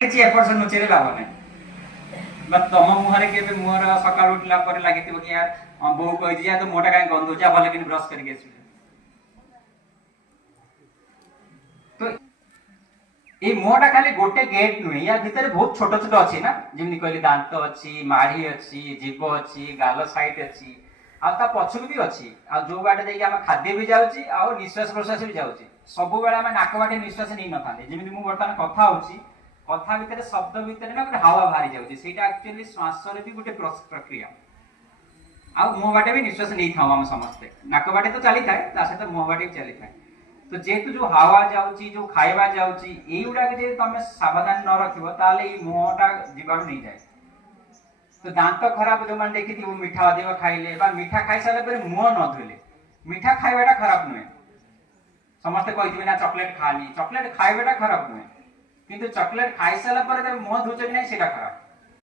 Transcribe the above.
କିଛି ଏପଟ ସେ ନୁଚେଇଲେ ଲାଭ ନାହିଁ। ତମ ମୁହଁରେ କେବେ ମୁହଁର ସକାଳୁ ଉଠିଲା ପରେ ଲାଗିଥିବ କି ୟାର ବୋଉ କହିଛି ଯା ତ ମୁହଁଟା କାହିଁ ଗନ୍ଧୁଛି ଭଲ କିନି ବ୍ରଶ କରିକି ଆସିବେ। ତ এই মুহଁଟା ଖାଲି ଗୋଟେ ଗେଟ୍ ନୁହେଁ, ୟା ଭିତରେ ବହୁତ ଛୋଟ ଛୋଟ ଅଛି ନା, ଯେମିତି କହିଲି ଦାନ୍ତ ଅଛି, ମାଢି ଅଛି, ଜିଭ ଅଛି, ଗାଲ ସାଇଟ୍ ଅଛି, ଆଉ ତା ପଛକୁ ବି ଅଛି। ଆଉ ଯୋଉ ବାଟେ ଦେଇକି ଆମ ଖାଦ୍ୟ ବି ଯାଉଛି ଆଉ ନିଶ୍ୱାସ ପ୍ରଶ୍ୱାସ ବି ଯାଉଛି। ସବୁବେଳେ ଆମେ ନାକ ବାଟେ ନିଶ୍ୱାସ ନେଇନଥାନ୍ତି। ଯେମିତି ମୁଁ ବର୍ତ୍ତମାନ କଥା ହଉଛି, କଥା ଭିତରେ ଶବ୍ଦ ଭିତରେ ନା ଗୋଟେ ହାୱା ବାହାରି ଯାଉଛି, ସେଇଟା ଆକ୍ଚୁଆଲି ଶ୍ୱାସର ବି ଗୋଟେ ପ୍ରକ୍ରିୟା। ଆଉ ମୁହଁ ବାଟେ ବି ନିଶ୍ୱାସ ନେଇଥାଉ ଆମେ ସମସ୍ତେ। ନାକ ବାଟେ ତ ଚାଲିଥାଏ, ତା ସହିତ ମୁହଁ ବାଟେ ବି ଚାଲିଥାଏ। তো যেহেতু যে হাওয়া যাଉଛି যে খাଇବା যাଉଛି এইগুড়াকে যদি তুমি সাবধান ন রখিব তাহলে এই মুহটা জীবাণু নেই যায়। তো দাঁত খারাপ যে দেখিথিব মিঠা ଅଧିକ খাইলে বা মিঠা খাই সারা পরে মুহ ন ধুইলে, মিঠা খাইবাটা খারাপ নুহে। ସମସ୍ତେ କହିଥିବେ ନା ଚକୋଲେଟ ଖାଆନି, ଚକୋଲେଟ ଖାଇବାଟା ଖରାପ ନୁହେଁ, କିନ୍ତୁ ଚକୋଲେଟ ଖାଇସାରିଲା ପରେ ତମେ ମୁହଁ ଧୁଛ କି ନାହିଁ ସେଟା ଖରାପ।